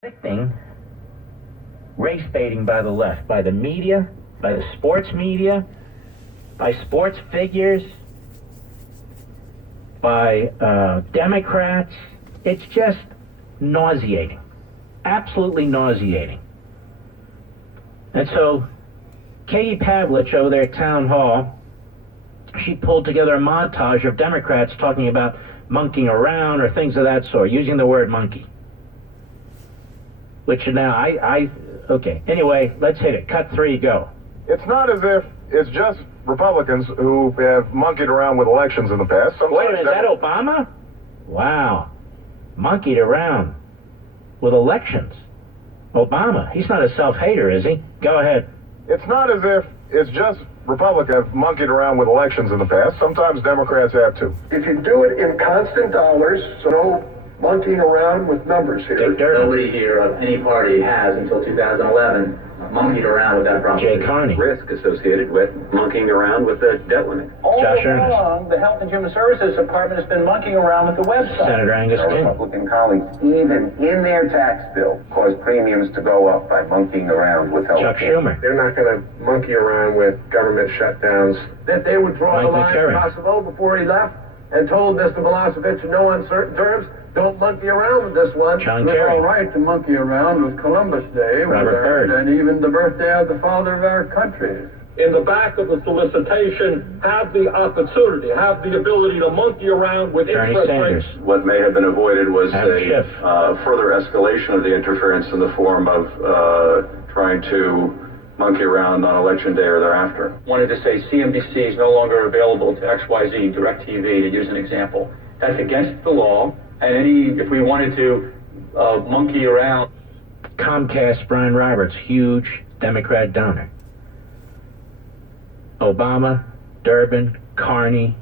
Thing, race baiting by the left, by the media, by the sports media, by sports figures, by Democrats. It's just nauseating, absolutely nauseating. And so Katie Pavlich over there at Town Hall, she pulled together a montage of Democrats talking about monkeying around or things of that sort, using the word monkey. Which now okay. Anyway, let's hit it. Cut 3, go. It's not as if it's just Republicans who have monkeyed around with elections in the past. Wait a minute, is that Obama? Wow. Monkeyed around with elections. Obama, he's not a self-hater, is he? Go ahead. It's not as if it's just Republicans have monkeyed around with elections in the past. Sometimes Democrats have too. If you do it in constant dollars, so no monkeying around with numbers here. Nobody here of any party has, until 2011, monkeyed around with that problem. Jay Carney. Risk associated with monkeying around with the debt limit. All Josh along, the Health and Human Services Department has been monkeying around with the website. Senator Angus Our King. Republican colleagues, even in their tax bill, caused premiums to go up by monkeying around with health Chuck care. Schumer. They're not going to monkey around with government shutdowns. That they would draw the Mike line McCarry. Kosovo before he left and told Mr. Milosevic in no uncertain terms, don't monkey around with this one. John It's Kerry. all right to monkey around with Columbus Day, Robert Byrd. and even the birthday of the father of our country. In the back of the solicitation, have the opportunity, have the ability to monkey around with Bernie interest Sanders. rates. What may have been avoided was Adam Schiff. further escalation of the interference in the form of trying to monkey around on election day or thereafter. Wanted to say CNBC is no longer available to XYZ, DirecTV, to use an example. That's against the law, and if we wanted to monkey around. Comcast, Brian Roberts, huge Democrat donor. Obama, Durbin, Carney,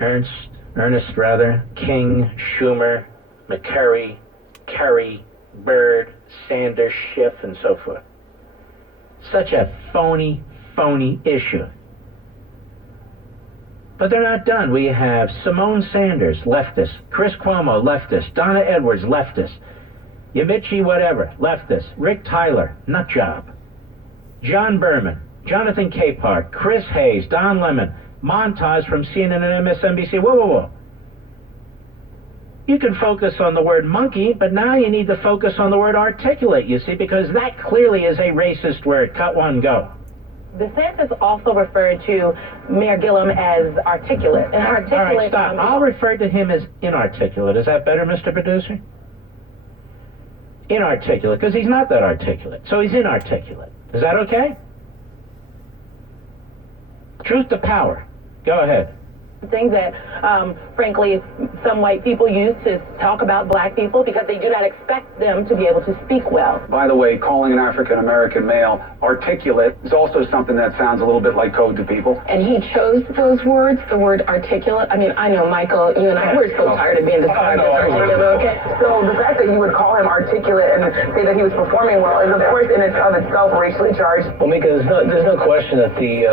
Ernest, King, Schumer, McCurry, Kerry, Byrd, Sanders, Schiff, and so forth. Such a phony issue. But they're not done. We have Simone Sanders, leftist. Chris Cuomo, leftist. Donna Edwards, leftist. Yamiche whatever, leftist. Rick Tyler, nutjob. John Berman, Jonathan Capehart, Chris Hayes, Don Lemon, montage from CNN and MSNBC. Whoa. You can focus on the word monkey, but now you need to focus on the word articulate, you see, because that clearly is a racist word. Cut 1, go. DeSantis also referred to Mayor Gillum as articulate. And articulate. All right, stop. I'll refer to him as inarticulate. Is that better, Mr. Producer? Inarticulate, because he's not that articulate. So he's inarticulate. Is that okay? Truth to power. Go ahead. Things that, frankly, some white people use to talk about black people because they do not expect them to be able to speak well. By the way, calling an African-American male articulate is also something that sounds a little bit like code to people. And he chose those words, the word articulate. I mean, I know, Michael, you and I, we're so tired of being described as articulate, okay? So the fact that you would call him articulate and say that he was performing well is, of course, in and of itself racially charged. Well, Mika, there's no question that the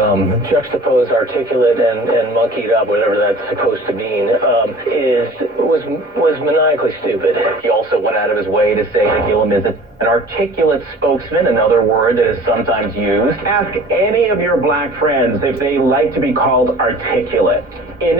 juxtaposed articulate and monkeyed up, whatever that's supposed to mean, was maniacally stupid. He also went out of his way to say that Gillum is an articulate spokesman, another word that is sometimes used. Ask any of your black friends if they like to be called articulate in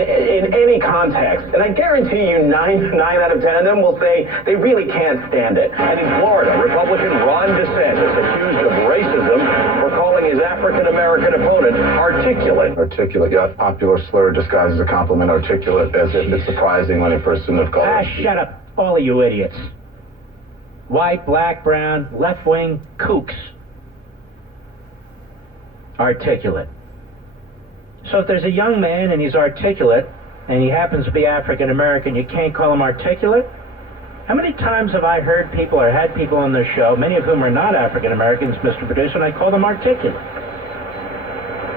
any context, and I guarantee you 9 out of 10 of them will say they really can't stand it. And in Florida, Republican Ron DeSantis accused of racism for calling his African-American opponent articulate. Articulate, yeah, popular slur disguised as a compliment. Articulate, as if it's surprising when a person of color. Shut up, all of you idiots. White, black, brown, left-wing kooks. Articulate. So if there's a young man and he's articulate, and he happens to be African-American, you can't call him articulate? How many times have I heard people or had people on this show, many of whom are not African-Americans, Mr. Producer, and I call them articulate?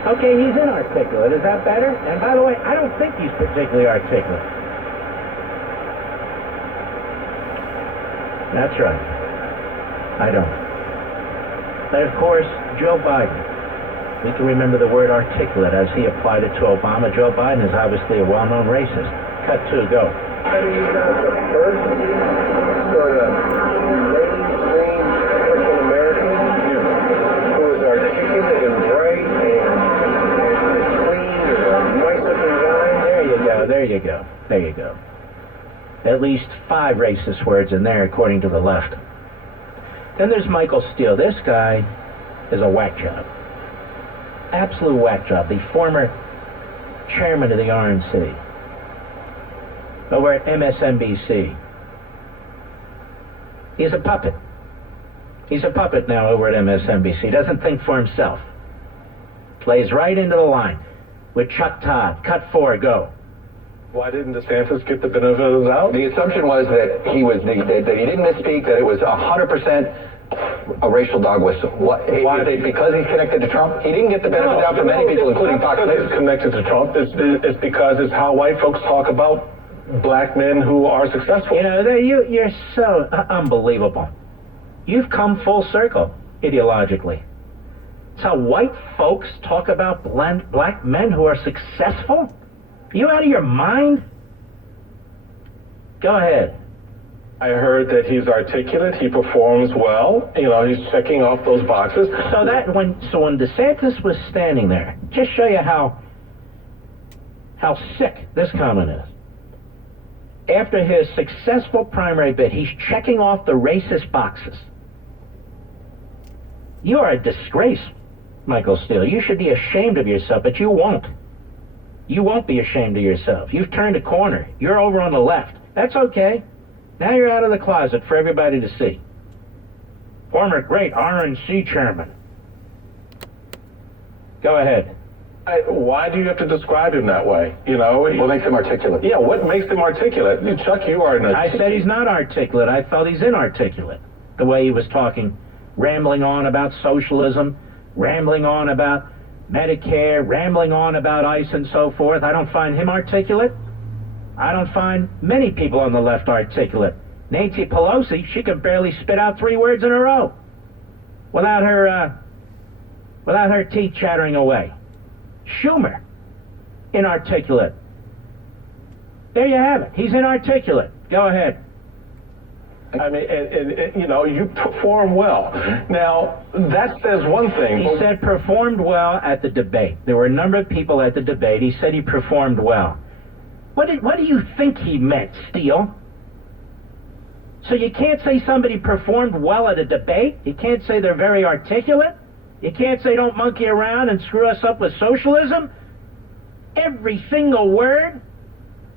Okay, he's inarticulate. Is that better? And by the way, I don't think he's particularly articulate. That's right. I don't. But of course, Joe Biden. We can remember the word articulate as he applied it to Obama. Joe Biden is obviously a well-known racist. Cut 2, go. First, sort of There you go. At least 5 racist words in there, according to the left. Then there's Michael Steele. This guy is a whack job. Absolute whack job. The former chairman of the RNC. Over at MSNBC. He's a puppet. He's a puppet now over at MSNBC. He doesn't think for himself. Plays right into the line with Chuck Todd. Cut 4, go. Why didn't DeSantis get the benefit of the doubt? The assumption was that he didn't misspeak, that it was 100% a racial dog whistle. Why? Because he's connected to Trump? He didn't get the benefit of the doubt from many people, including Fox News. It's connected to Trump. It's because it's how white folks talk about black men who are successful. You know, you're so unbelievable. You've come full circle, ideologically. It's how white folks talk about black men who are successful? Are you out of your mind? Go ahead. I heard that he's articulate, he performs well, you know, he's checking off those boxes. So when DeSantis was standing there, just show you how sick this comment is. After his successful primary bid, he's checking off the racist boxes. You are a disgrace, Michael Steele. You should be ashamed of yourself, but you won't. You won't be ashamed of yourself. You've turned a corner. You're over on the left. That's okay. Now you're out of the closet for everybody to see. Former great RNC chairman. Go ahead. Why do you have to describe him that way? You know, What makes him articulate? Yeah, what makes him articulate? Chuck, you are an I said he's not articulate. I felt he's inarticulate. The way he was talking, rambling on about socialism, rambling on about Medicare, rambling on about ICE and so forth. I don't find him articulate. I don't find many people on the left articulate. Nancy Pelosi, she could barely spit out 3 words in a row without her teeth chattering away. Schumer, inarticulate. There you have it. He's inarticulate. Go ahead. I mean, and you know, you perform well. Now, that says one thing. He said performed well at the debate. There were a number of people at the debate. He said he performed well. What do you think he meant, Steele? So you can't say somebody performed well at a debate? You can't say they're very articulate? You can't say don't monkey around and screw us up with socialism? Every single word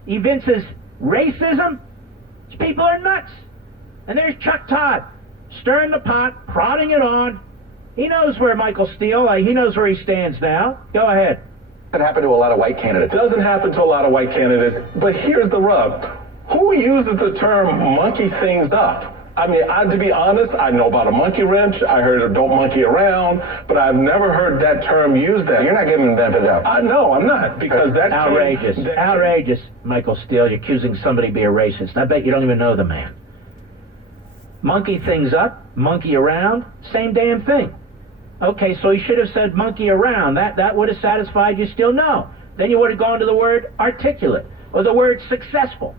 evinces racism? These people are nuts. And there's Chuck Todd, stirring the pot, prodding it on. He knows where Michael Steele, he knows where he stands now. Go ahead. That happened to a lot of white candidates. It doesn't happen to a lot of white candidates, but here's the rub. Who uses the term monkey things up? I mean, to be honest, I know about a monkey wrench. I heard of don't monkey around, but I've never heard that term used that. You're not giving him the benefit of the doubt. No, I'm not, because that's outrageous. Outrageous, Michael Steele. You're accusing somebody to be a racist. I bet you don't even know the man. Monkey things up, monkey around, same damn thing. Okay, so he should have said monkey around. That would have satisfied you still? No. Then you would have gone to the word articulate or the word successful.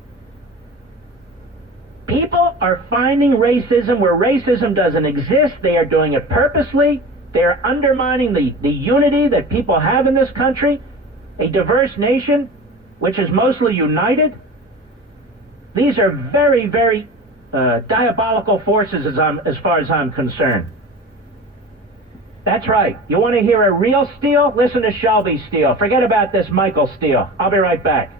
People are finding racism where racism doesn't exist. They are doing it purposely. They are undermining the unity that people have in this country, a diverse nation which is mostly united. These are very, very diabolical forces as far as I'm concerned. That's right. You want to hear a real Steele? Listen to Shelby Steele. Forget about this Michael Steele. I'll be right back.